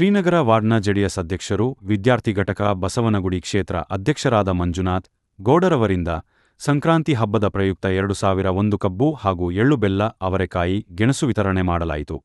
ಶ್ರೀನಗರ ವಾರ್ಡ್ನ ಜೆಡಿಎಸ್ ಅಧ್ಯಕ್ಷರು, ವಿದ್ಯಾರ್ಥಿ ಘಟಕ ಬಸವನಗುಡಿ ಕ್ಷೇತ್ರ ಅಧ್ಯಕ್ಷರಾದ ಮಂಜುನಾಥ್ ಗೌಡರವರಿಂದ ಸಂಕ್ರಾಂತಿ ಹಬ್ಬದ ಪ್ರಯುಕ್ತ 2001 ಕಬ್ಬು ಹಾಗೂ ಎಳ್ಳು ಬೆಲ್ಲ ಅವರೆಕಾಯಿ ಗೆಣಸು ವಿತರಣೆ ಮಾಡಲಾಯಿತು.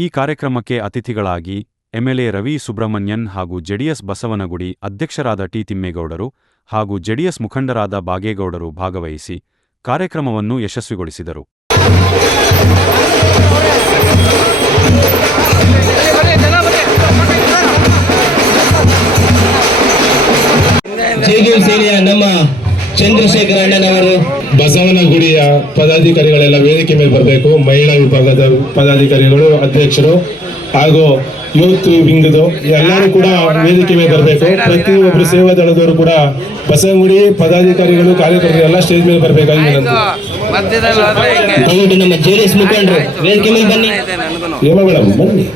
ಈ ಕಾರ್ಯಕ್ರಮಕ್ಕೆ ಅತಿಥಿಗಳಾಗಿ ಎಂಎಲ್ಎ ರವಿ ಸುಬ್ರಹ್ಮಣ್ಯನ್ ಹಾಗೂ ಜೆಡಿಎಸ್ ಬಸವನಗುಡಿ ಅಧ್ಯಕ್ಷರಾದ ಟಿ ತಿಮ್ಮೇಗೌಡರು ಹಾಗೂ ಜೆಡಿಎಸ್ ಮುಖಂಡರಾದ ಬಾಗೇಗೌಡರು ಭಾಗವಹಿಸಿ ಕಾರ್ಯಕ್ರಮವನ್ನು ಯಶಸ್ವಿಗೊಳಿಸಿದರು. ನಮ್ಮ ಚಂದ್ರಶೇಖರ ಅಣ್ಣನವರು ಬಸವನಗುಡಿಯ ಪದಾಧಿಕಾರಿಗಳೆಲ್ಲ ವೇದಿಕೆ ಮೇಲೆ ಬರಬೇಕು. ಮಹಿಳಾ ವಿಭಾಗದ ಪದಾಧಿಕಾರಿಗಳು, ಅಧ್ಯಕ್ಷರು ಹಾಗೂ ಯೂತ್ ವಿಂಗ್ದು ಎಲ್ಲರೂ ಕೂಡ ವೇದಿಕೆ ಮೇಲೆ ಬರಬೇಕು. ಪ್ರತಿಯೊಬ್ಬರು ಸೇವಾ ದಳದವರು ಕೂಡ ಬಸವನಗುಡಿ ಪದಾಧಿಕಾರಿಗಳು, ಕಾರ್ಯಕರ್ತರು ಎಲ್ಲ ಸ್ಟೇಜ್ ಮೇಲೆ ಬರಬೇಕಾಗಿ ನಮ್ಮ ಜೆಡಿಎಸ್ ಮುಖಂಡರು ವೇದಿಕೆ ಮೇಲೆ ಬನ್ನಿ. ಹೇಮ ಮೇಡಮ್ ಬನ್ನಿ.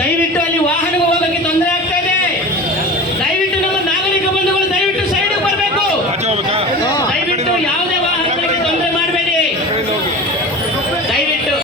ದಯವಿಟ್ಟು ಅಲ್ಲಿ ವಾಹನಗಳು ಹೋಗೋಕ್ಕೆ ತೊಂದರೆ ಆಗ್ತಾ ಇದೆ. ದಯವಿಟ್ಟು ನಮ್ಮ ನಾಗರಿಕ ಬಂಧುಗಳು ದಯವಿಟ್ಟು ಸೈಡ್ ಬರಬೇಕು. ದಯವಿಟ್ಟು ಯಾವುದೇ ವಾಹನಗಳಿಗೆ ತೊಂದರೆ ಮಾಡಬೇಡಿ. ದಯವಿಟ್ಟು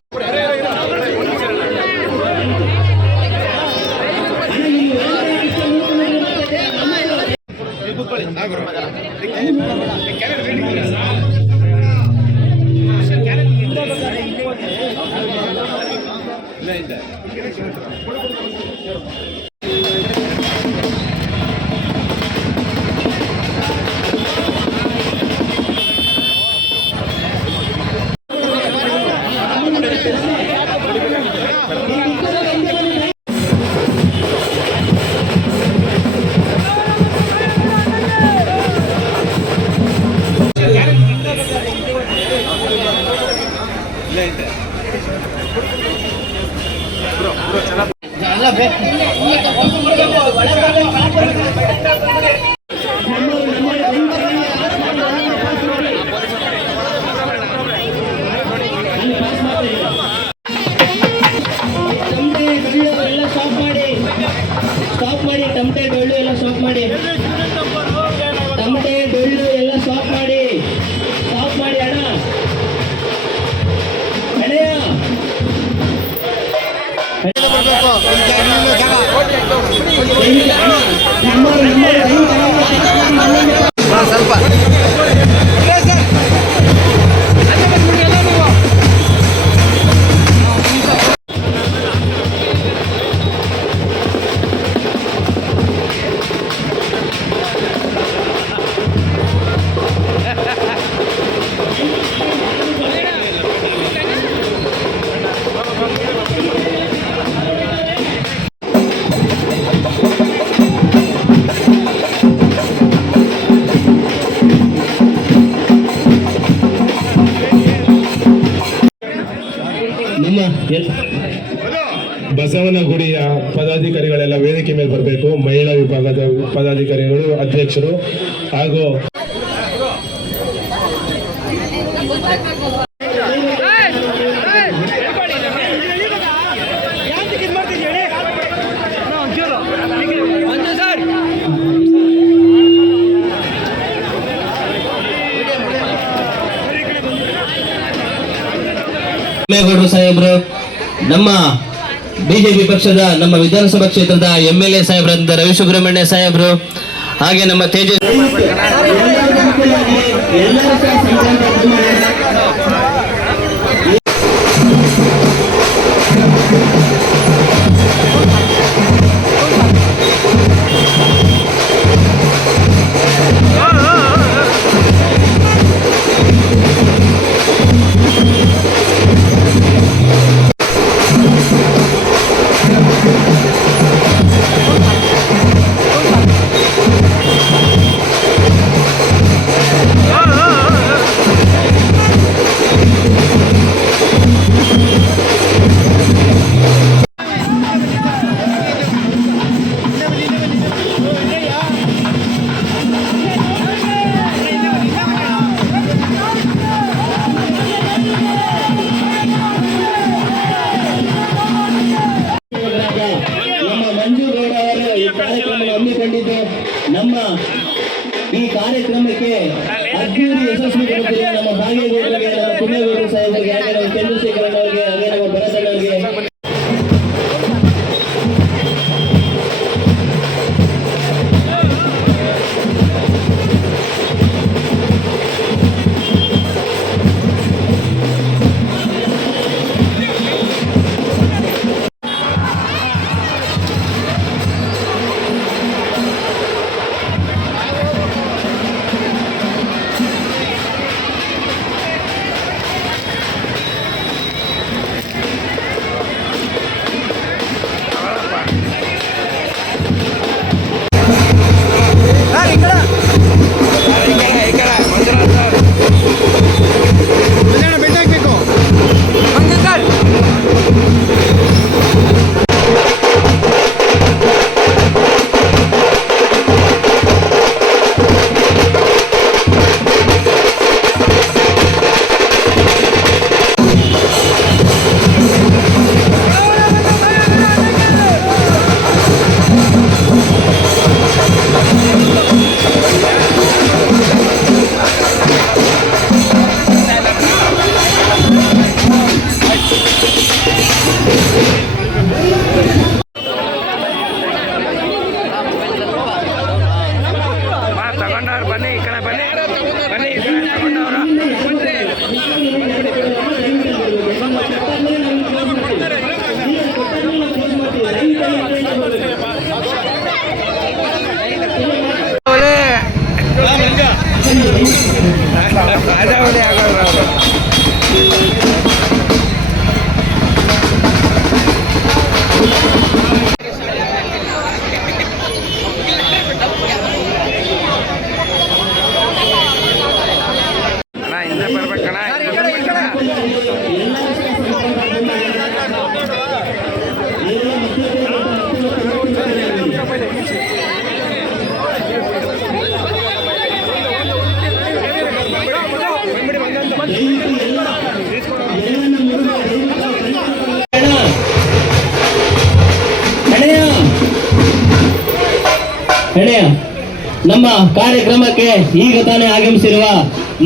ಟಮಟೆ ಡೊಳ್ಳು ಎಲ್ಲ ಸ್ಟಾಪ್ ಮಾಡಿ, ಟಮಟೆ ಡೊಳ್ಳು ಎಲ್ಲ ಸ್ಟಾಪ್ ಮಾಡಿ ಅಣ್ಣ. ಬಸವನಗುಡಿಯ ಪದಾಧಿಕಾರಿಗಳೆಲ್ಲ ವೇದಿಕೆ ಮೇಲೆ ಬರಬೇಕು. ಮಹಿಳಾ ವಿಭಾಗದ ಪದಾಧಿಕಾರಿಗಳು, ಅಧ್ಯಕ್ಷರು ಹಾಗೂ ಮೇಗೌಡರು ಸಾಹೇಬ್ರು, ನಮ್ಮ ಬಿಜೆಪಿ ಪಕ್ಷದ ನಮ್ಮ ವಿಧಾನಸಭಾ ಕ್ಷೇತ್ರದ MLA ಸಾಹೇಬ್ರಂತ ರವಿ ಸುಬ್ರಹ್ಮಣ್ಯ ಸಾಹೇಬ್ರು, ಹಾಗೆ ನಮ್ಮ ತೇಜಸ್ ಹಮ್ಮಿಕೊಂಡಿದ್ದು. ನಮ್ಮ ಈ ಕಾರ್ಯಕ್ರಮಕ್ಕೆ ಅದ್ದೂರಿ ಯಶಸ್ವಿ ಕೊಡುತ್ತಿರುವ ನಮ್ಮ ಭಾಗ್ಯಗೌಡರಿಗೆ, ನಮ್ಮ ಕುಮೇಗೌಡರು ಸಾಹೇಬರಿಗೆ, ಹಾಗೆ ನಮ್ಮ ಚಂದ್ರಶೇಖರನ್ ಅವರಿಗೆ, ಹಾಗೆ ನಮ್ಮ ಭರತಣ್ಣವರಿಗೆ ನಮ್ಮ ಕಾರ್ಯಕ್ರಮಕ್ಕೆ ಈಗ ತಾನೇ ಆಗಮಿಸಿರುವ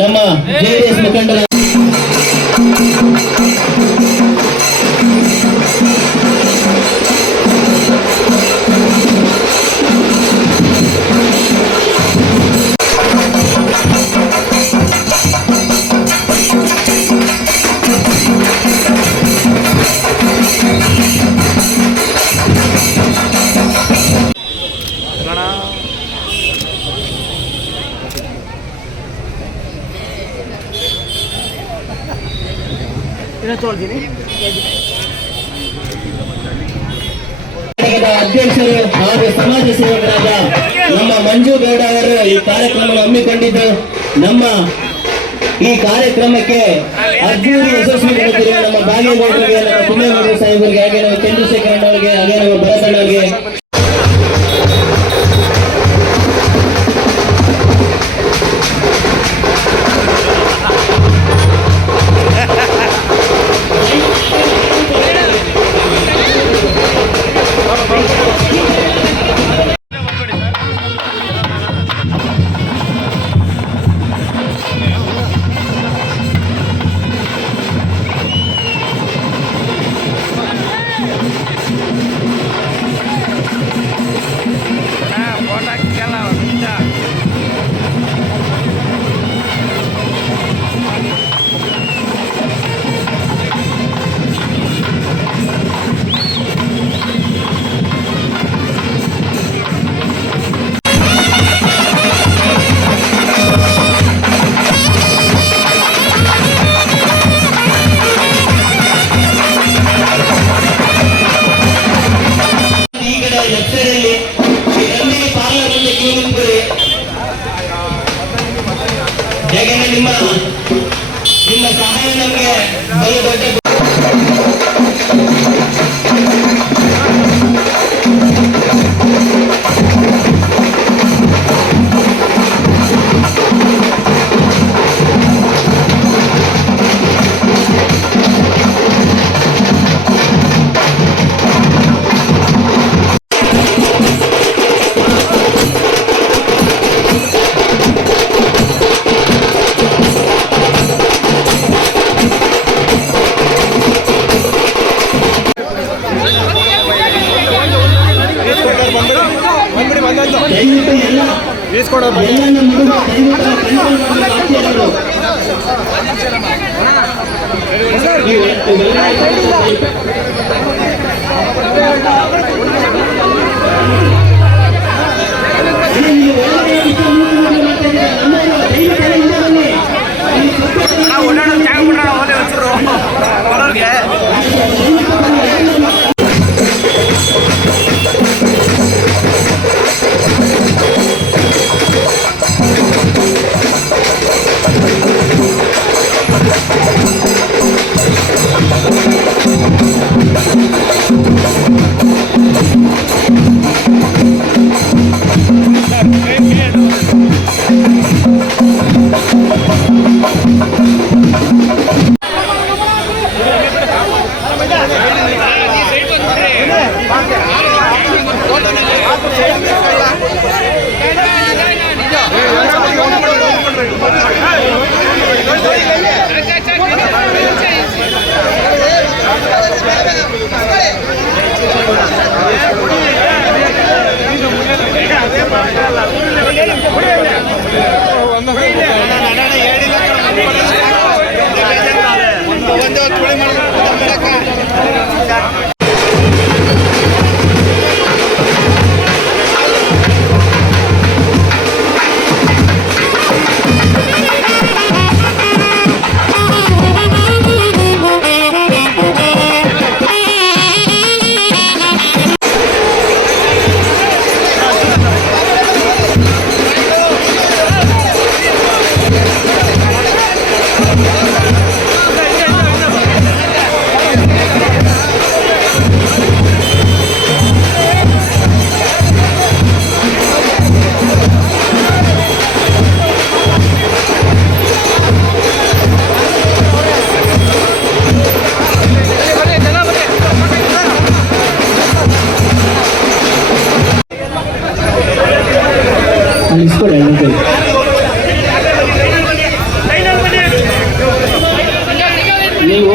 ನಮ್ಮ JDS ಮುಖಂಡರ ಅಧ್ಯಕ್ಷರು ಹಾಗೂ ಸಮಾಜ ಸೇವಕರಾದ ನಮ್ಮ ಮಂಜು ಗೌಡ ಅವರು ಈ ಕಾರ್ಯಕ್ರಮವನ್ನು ಹಮ್ಮಿಕೊಂಡಿದ್ದು ನಮ್ಮ ಈ ಕಾರ್ಯಕ್ರಮಕ್ಕೆ ಅದ್ದೂರಿ ಯಶಸ್ವಿ ಕೊಡುತ್ತಿರುವ ನಮ್ಮ ಬಾಗೇಗೌಡರಿಗೆ, ನಮ್ಮ ಕುಮೇಗೌಡ ಸಾಹೇಬರಿಗೆ, ಹಾಗೆ ನಮ್ಮ ಚಂದ್ರಶೇಖರಣ್ಣ ಅವರಿಗೆ, ಹಾಗೆ ನಮ್ಮ ಭರತಣ್ಣ ಅವರಿಗೆ ಹೇಗೆಂದ್ರೆ ನಿಮ್ಮ ಸಹಾಯ ನಮಗೆ ಬಲು ದೊಡ್ಡ ನೀವು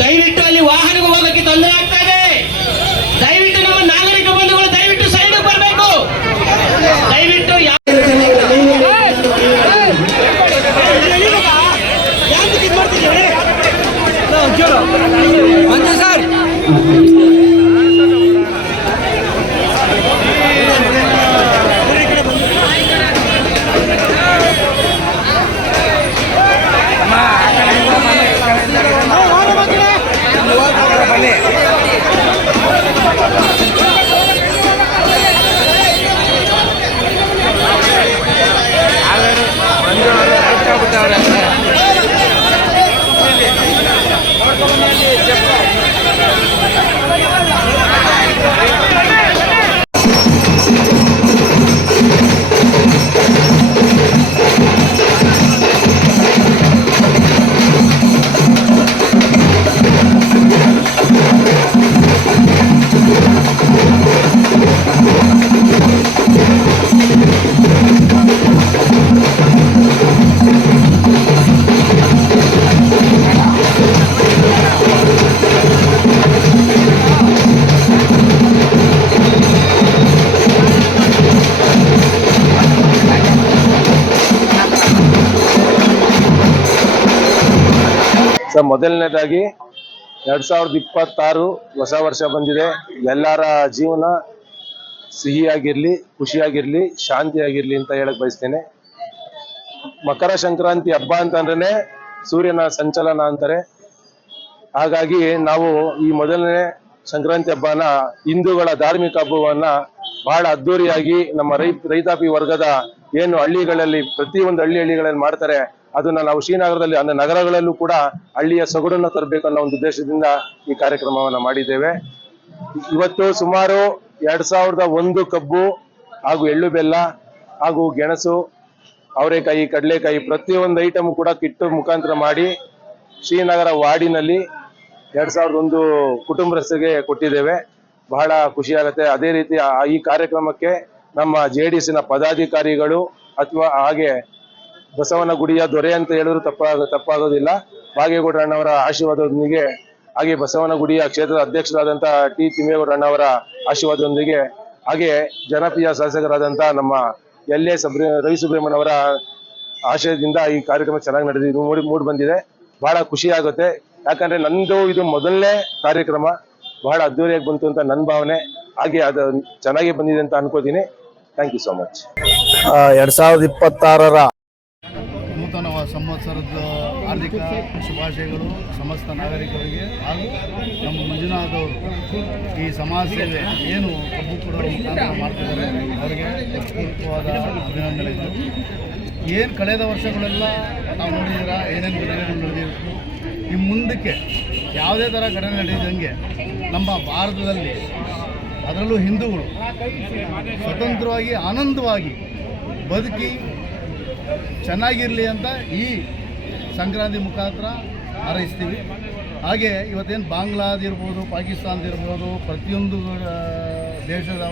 ದಯವಿಟ್ಟು ಅಲ್ಲಿ ವಾಹನಕ್ಕೆ ಹೋಗಕ್ಕೆ ತೊಂದರೆ ಆಗ್ತಾ ಇದೆ. ದಯವಿಟ್ಟು ನಮ್ಮ ನಾಗರಿಕ ಬಂಧುಗಳು ದಯವಿಟ್ಟು ಸೈಡ್ ಬರಬೇಕು. ದಯವಿಟ್ಟು ಮೊದಲನೇದಾಗಿ 2026 ಹೊಸ ವರ್ಷ ಬಂದಿದೆ. ಎಲ್ಲರ ಜೀವನ ಸಿಹಿಯಾಗಿರ್ಲಿ, ಖುಷಿಯಾಗಿರ್ಲಿ, ಶಾಂತಿಯಾಗಿರ್ಲಿ ಅಂತ ಹೇಳಕ್ ಬಯಸ್ತೇನೆ. ಮಕರ ಸಂಕ್ರಾಂತಿ ಹಬ್ಬ ಅಂತಂದ್ರೆ ಸೂರ್ಯನ ಸಂಚಲನ ಅಂತಾರೆ. ಹಾಗಾಗಿ ನಾವು ಈ ಮೊದಲನೇ ಸಂಕ್ರಾಂತಿ ಹಬ್ಬನ ಹಿಂದೂಗಳ ಧಾರ್ಮಿಕ ಹಬ್ಬವನ್ನ ಬಹಳ ಅದ್ದೂರಿಯಾಗಿ ನಮ್ಮ ರೈತಾಪಿ ವರ್ಗದ ಏನು ಹಳ್ಳಿಗಳಲ್ಲಿ ಪ್ರತಿಯೊಂದು ಹಳ್ಳಿಗಳಲ್ಲಿ ಮಾಡ್ತಾರೆ, ಅದನ್ನ ನಾವು ಶ್ರೀನಗರದಲ್ಲಿ ಅಂದ್ರೆ ನಗರಗಳಲ್ಲೂ ಕೂಡ ಹಳ್ಳಿಯ ಸೊಗಡನ್ನ ತರಬೇಕು ಅನ್ನೋ ಒಂದು ಉದ್ದೇಶದಿಂದ ಈ ಕಾರ್ಯಕ್ರಮವನ್ನ ಮಾಡಿದ್ದೇವೆ. ಇವತ್ತು ಸುಮಾರು 2001 ಕಬ್ಬು ಹಾಗೂ ಎಳ್ಳು ಬೆಲ್ಲ ಹಾಗೂ ಗೆಣಸು, ಅವರೆಕಾಯಿ, ಕಡಲೆಕಾಯಿ ಪ್ರತಿಯೊಂದು ಐಟಮ್ ಕೂಡ ಕಿಟ್ಟು ಮುಖಾಂತರ ಮಾಡಿ ಶ್ರೀನಗರ ವಾರ್ಡಿನಲ್ಲಿ 2001 ಕುಟುಂಬಸ್ಥರಿಗೆ ಕೊಟ್ಟಿದ್ದೇವೆ. ಬಹಳ ಖುಷಿ ಆಗುತ್ತೆ. ಅದೇ ರೀತಿ ಈ ಕಾರ್ಯಕ್ರಮಕ್ಕೆ ನಮ್ಮ JDS-ನ ಪದಾಧಿಕಾರಿಗಳು ಅಥವಾ ಹಾಗೆ ಬಸವನಗುಡಿಯ ದೊರೆ ಅಂತ ಹೇಳಿದ್ರು ತಪ್ಪಾಗೋದಿಲ್ಲ, ಬಾಗೇಗೌಡ ಅಣ್ಣವರ ಆಶೀರ್ವಾದದೊಂದಿಗೆ, ಹಾಗೆ ಬಸವನಗುಡಿಯ ಕ್ಷೇತ್ರದ ಅಧ್ಯಕ್ಷರಾದಂಥ ಟಿ ತಿಮ್ಮೇಗೌಡ ಅಣ್ಣವರ ಆಶೀರ್ವಾದದೊಂದಿಗೆ, ಹಾಗೆ ಜನಪ್ರಿಯ ಶಾಸಕರಾದಂಥ ನಮ್ಮ ರವಿ ಸುಬ್ರಹ್ಮಣ್ಯ ಅವರ ಆಶಯದಿಂದ ಈ ಕಾರ್ಯಕ್ರಮ ಚೆನ್ನಾಗಿ ನಡೆದಿದ್ದು ಮೂಡಿ ಬಂದಿದೆ. ಬಹಳ ಖುಷಿ ಆಗುತ್ತೆ. ಯಾಕಂದ್ರೆ ನಂದು ಇದು ಮೊದಲನೇ ಕಾರ್ಯಕ್ರಮ, ಬಹಳ ಅದ್ದೂರಿಯಾಗಿ ಬಂತು ಅಂತ ನನ್ನ ಭಾವನೆ. ಹಾಗೆ ಅದು ಚೆನ್ನಾಗಿ ಬಂದಿದೆ ಅಂತ ಅನ್ಕೋತೀನಿ. Thank you so much. 2026 ನೂತನ ಸಂವತ್ಸರದ ಆರ್ಥಿಕ ಶುಭಾಶಯಗಳು ಸಮಸ್ತ ನಾಗರಿಕರಿಗೆ ಹಾಗೂ ನಮ್ಮ ಮಂಜುನಾಥ್ ಅವರು ಈ ಸಮಾಜ ಸೇವೆ ಏನು ಕಬ್ಬು ಕೊಡುವ ಮುಖಾಂತರ ಮಾಡ್ತಿದ್ದಾರೆ ಅವರಿಗೆ ಹೃತ್ಪೂರ್ವಕವಾದ ಅಭಿನಂದನೆಗಳು. ಏನು ಕಳೆದ ವರ್ಷಗಳೆಲ್ಲ ನಾವು ನೋಡಿದ್ದೀರ ಏನೇನು ಘಟನೆಗಳು ನಡೆದಿತ್ತು, ಈ ಮುಂದಕ್ಕೆ ಯಾವುದೇ ಥರ ಘಟನೆ ನಡೆದಂಗೆ ನಮ್ಮ ಭಾರತದಲ್ಲಿ ಅದರಲ್ಲೂ ಹಿಂದೂಗಳು ಸ್ವತಂತ್ರವಾಗಿ ಆನಂದವಾಗಿ ಬದುಕಿ ಚೆನ್ನಾಗಿರಲಿ ಅಂತ ಈ ಸಂಕ್ರಾಂತಿ ಮುಖಾಂತರ ಹಾರೈಸ್ತೀವಿ. ಹಾಗೆ ಇವತ್ತೇನು ಬಾಂಗ್ಲಾದಿರ್ಬೋದು, ಪಾಕಿಸ್ತಾನದಿರ್ಬೋದು, ಪ್ರತಿಯೊಂದು ದೇಶದ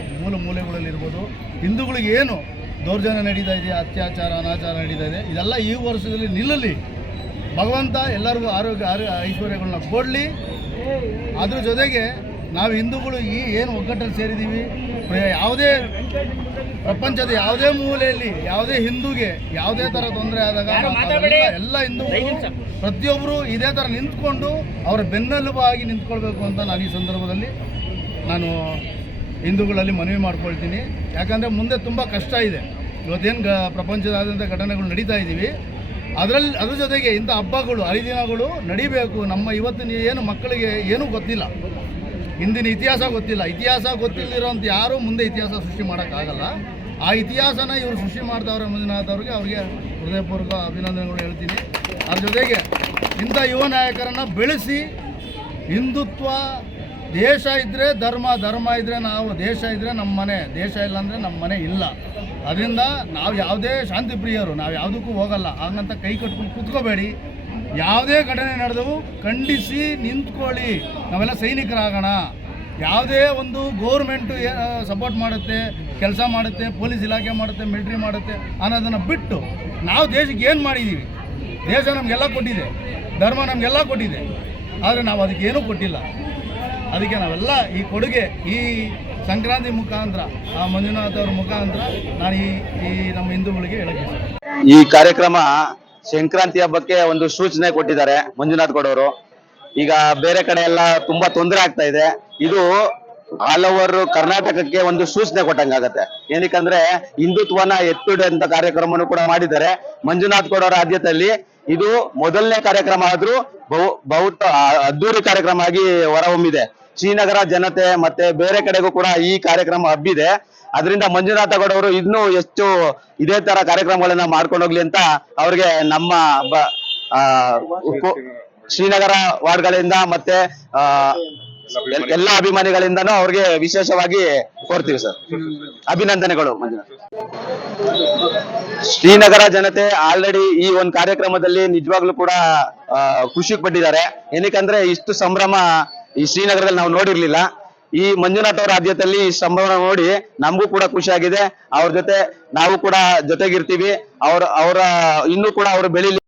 ಮೂಲೆಗಳಲ್ಲಿರ್ಬೋದು ಹಿಂದೂಗಳಿಗೆ ಏನು ದೌರ್ಜನ್ಯ ನಡೀತಾ ಇದೆ, ಅತ್ಯಾಚಾರ ಅನಾಚಾರ ನಡೀತಾ ಇದೆ, ಇದೆಲ್ಲ ಈ ವರ್ಷದಲ್ಲಿ ನಿಲ್ಲಲಿ. ಭಗವಂತ ಎಲ್ಲರಿಗೂ ಆರೋಗ್ಯ ಐಶ್ವರ್ಯಗಳನ್ನ ಕೊಡಲಿ. ಅದ್ರ ಜೊತೆಗೆ ನಾವು ಹಿಂದೂಗಳು ಈ ಏನು ಒಗ್ಗಟ್ಟಲ್ಲಿ ಸೇರಿದ್ದೀವಿ, ಯಾವುದೇ ಪ್ರಪಂಚದ ಯಾವುದೇ ಮೂಲೆಯಲ್ಲಿ ಯಾವುದೇ ಹಿಂದೂಗೆ ಯಾವುದೇ ಥರ ತೊಂದರೆ ಆದಾಗ ಎಲ್ಲ ಹಿಂದೂಗಳು ಪ್ರತಿಯೊಬ್ಬರು ಇದೇ ಥರ ನಿಂತ್ಕೊಂಡು ಅವರ ಬೆನ್ನೆಲುಬಾಗಿ ನಿಂತ್ಕೊಳ್ಬೇಕು ಅಂತ ನಾನು ಈ ಸಂದರ್ಭದಲ್ಲಿ ನಾನು ಹಿಂದೂಗಳಲ್ಲಿ ಮನವಿ ಮಾಡ್ಕೊಳ್ತೀನಿ. ಯಾಕಂದರೆ ಮುಂದೆ ತುಂಬ ಕಷ್ಟ ಇದೆ. ಇವತ್ತೇನು ಪ್ರಪಂಚದಾದ್ಯಂತ ಘಟನೆಗಳು ನಡೀತಾ ಇದ್ದೀವಿ, ಅದ್ರ ಜೊತೆಗೆ ಇಂಥ ಹಬ್ಬಗಳು ಹರಿದಿನಗಳು ನಡಿಬೇಕು. ನಮ್ಮ ಇವತ್ತಿನ ಏನು ಮಕ್ಕಳಿಗೆ ಏನೂ ಗೊತ್ತಿಲ್ಲ, ಹಿಂದಿನ ಇತಿಹಾಸ ಗೊತ್ತಿಲ್ಲ. ಇತಿಹಾಸ ಗೊತ್ತಿಲ್ಲದಿರೋಂಥ ಯಾರೂ ಮುಂದೆ ಇತಿಹಾಸ ಸೃಷ್ಟಿ ಮಾಡೋಕ್ಕಾಗಲ್ಲ. ಆ ಇತಿಹಾಸನ ಇವರು ಸೃಷ್ಟಿ ಮಾಡ್ತಾವ್ರೆ ಮಂಜುನಾಥ್ ಅವ್ರಿಗೆ ಹೃದಯಪೂರ್ವಕ ಅಭಿನಂದನೆಗಳು ಹೇಳ್ತೀನಿ. ಅದ್ರ ಜೊತೆಗೆ ಇಂಥ ಯುವ ನಾಯಕರನ್ನು ಬೆಳೆಸಿ ಹಿಂದುತ್ವ, ದೇಶ ಇದ್ದರೆ ಧರ್ಮ, ಧರ್ಮ ಇದ್ದರೆ ನಾವು, ದೇಶ ಇದ್ದರೆ ನಮ್ಮ ಮನೆ, ದೇಶ ಇಲ್ಲ ಅಂದರೆ ನಮ್ಮ ಮನೆ ಇಲ್ಲ. ಅದರಿಂದ ನಾವು ಯಾವುದೇ ಶಾಂತಿ ಪ್ರಿಯರು, ನಾವು ಯಾವುದಕ್ಕೂ ಹೋಗಲ್ಲ. ಹಾಗಂತ ಕೈ ಕಟ್ಕೊಂಡು ಕೂತ್ಕೋಬೇಡಿ. ಯಾವುದೇ ಘಟನೆ ನಡೆದವು ಖಂಡಿಸಿ ನಿಂತ್ಕೊಳ್ಳಿ. ನಾವೆಲ್ಲ ಸೈನಿಕರಾಗೋಣ. ಯಾವುದೇ ಒಂದು ಗೌರ್ಮೆಂಟು ಸಪೋರ್ಟ್ ಮಾಡುತ್ತೆ, ಕೆಲಸ ಮಾಡುತ್ತೆ, ಪೊಲೀಸ್ ಇಲಾಖೆ ಮಾಡುತ್ತೆ, ಮಿಲಿಟ್ರಿ ಮಾಡುತ್ತೆ ಅನ್ನೋದನ್ನು ಬಿಟ್ಟು ನಾವು ದೇಶಕ್ಕೆ ಏನು ಮಾಡಿದ್ದೀವಿ? ದೇಶ ನಮಗೆಲ್ಲ ಕೊಟ್ಟಿದೆ, ಧರ್ಮ ನಮಗೆಲ್ಲ ಕೊಟ್ಟಿದೆ, ಆದರೆ ನಾವು ಅದಕ್ಕೇನೂ ಕೊಟ್ಟಿಲ್ಲ. ಅದಕ್ಕೆ ನಾವೆಲ್ಲ ಈ ಕೊಡುಗೆ ಈ ಸಂಕ್ರಾಂತಿ ಮುಖಾಂತರ ಆ ಮಂಜುನಾಥ್ ಅವ್ರ ಮುಖಾಂತರ ನಾನು ಈ ನಮ್ಮ ಹಿಂದೂಗಳಿಗೆ ಹೇಳಕ್ಕೆ ಈ ಕಾರ್ಯಕ್ರಮ ಸಂಕ್ರಾಂತಿ ಹಬ್ಬಕ್ಕೆ ಒಂದು ಸೂಚನೆ ಕೊಟ್ಟಿದ್ದಾರೆ ಮಂಜುನಾಥ್ ಗೌಡವರು. ಈಗ ಬೇರೆ ಕಡೆ ಎಲ್ಲ ತುಂಬಾ ತೊಂದರೆ ಆಗ್ತಾ ಇದೆ. ಇದು ಆಲ್ ಓವರ್ ಕರ್ನಾಟಕಕ್ಕೆ ಒಂದು ಸೂಚನೆ ಕೊಟ್ಟಂಗಾಗತ್ತೆ. ಏನಕ್ಕಂದ್ರೆ ಹಿಂದುತ್ವನ ಎತ್ತಿಡುವಂತ ಕಾರ್ಯಕ್ರಮವನ್ನು ಕೂಡ ಮಾಡಿದ್ದಾರೆ. ಮಂಜುನಾಥ್ ಗೌಡ ಅವರ ಆದ್ಯತೆಯಲ್ಲಿ ಇದು ಮೊದಲನೇ ಕಾರ್ಯಕ್ರಮ ಆದ್ರೂ ಬಹುತ ಅದ್ದೂರಿ ಕಾರ್ಯಕ್ರಮ ಆಗಿ ಹೊರಹೊಮ್ಮಿದೆ. ಶ್ರೀನಗರ ಜನತೆ ಮತ್ತೆ ಬೇರೆ ಕಡೆಗೂ ಕೂಡ ಈ ಕಾರ್ಯಕ್ರಮ ಹಬ್ಬಿದೆ. ಅದರಿಂದ ಮಂಜುನಾಥ ಗೌಡ ಅವರು ಇನ್ನೂ ಹೆಚ್ಚು ಇದೇ ತರ ಕಾರ್ಯಕ್ರಮಗಳನ್ನ ಮಾಡ್ಕೊಂಡು ಹೋಗ್ಲಿ ಅಂತ ಅವ್ರಿಗೆ ನಮ್ಮ ಶ್ರೀನಗರ ವಾರ್ಡ್ಗಳಿಂದ ಮತ್ತೆ ಎಲ್ಲಾ ಅಭಿಮಾನಿಗಳಿಂದನೂ ಅವ್ರಿಗೆ ವಿಶೇಷವಾಗಿ ಕೋರ್ತೀವಿ ಸರ್. ಅಭಿನಂದನೆಗಳು ಮಂಜುನಾಥ್. ಶ್ರೀನಗರ ಜನತೆ ಆಲ್ರೆಡಿ ಈ ಒಂದು ಕಾರ್ಯಕ್ರಮದಲ್ಲಿ ನಿಜವಾಗ್ಲೂ ಕೂಡ ಖುಷಿ ಪಟ್ಟಿದ್ದಾರೆ. ಏನಕ್ಕಂದ್ರೆ ಇಷ್ಟು ಸಂಭ್ರಮ ಈ ಶ್ರೀನಗರದಲ್ಲಿ ನಾವು ನೋಡಿರ್ಲಿಲ್ಲ. ಈ ಮಂಜುನಾಥ್ ಅವರ ಆದ್ಯತೆಯಲ್ಲಿ ಈ ಸಂಭ್ರಮ ನೋಡಿ ನಮಗೂ ಕೂಡ ಖುಷಿ ಆಗಿದೆ. ಅವ್ರ ಜೊತೆ ನಾವು ಕೂಡ ಜೊತೆಗಿರ್ತೀವಿ. ಅವರ ಇನ್ನೂ ಕೂಡ ಅವರು ಬೆಳೀಲಿ.